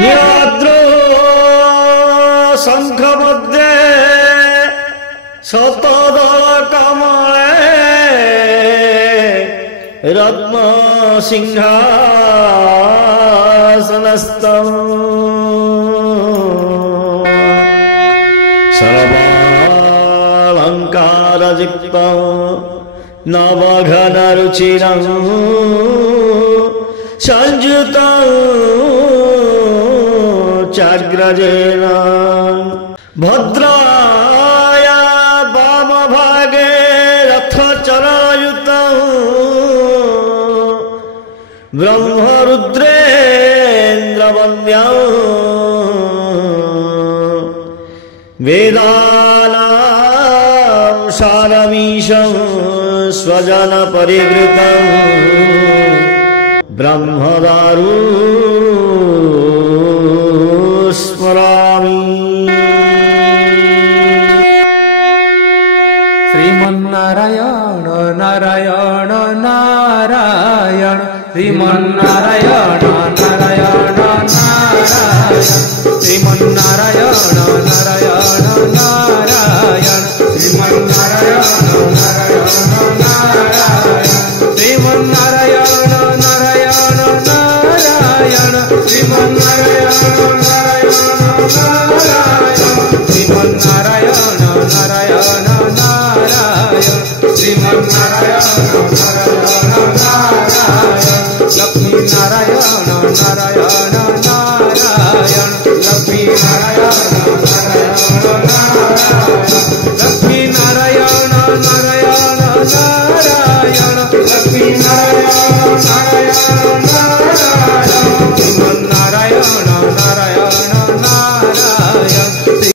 नीलाद्रो शंख मुद्रे शतदल कमले रत्न सिंहासनस्थम् सर्वालंकारयुक्तं नवघनरुचिरं संयुतं चाग्रजेन भद्राया वामभागे रथचरणयुतं ब्रह्मरुद्रेन्द्रवन्द्यं वेदानां सारमीशं स्वजनपरिवृतं ब्रह्मदारु स्मरामि। श्रीमन्नारायण नारायण नारायण श्रीमन्नारायण नारायण नारायण श्रीमन्नारायण नारायण नारायण श्रीमन्नारायण नारायण नारायण श्रीमन्नारायण नारायण नारायण श्रीमन्नारायण नारायण नारायण श्रीमन्नारायण नारायण नारायण श्रीमन्नारायण नारायण नारायण लक्ष्मी नारायण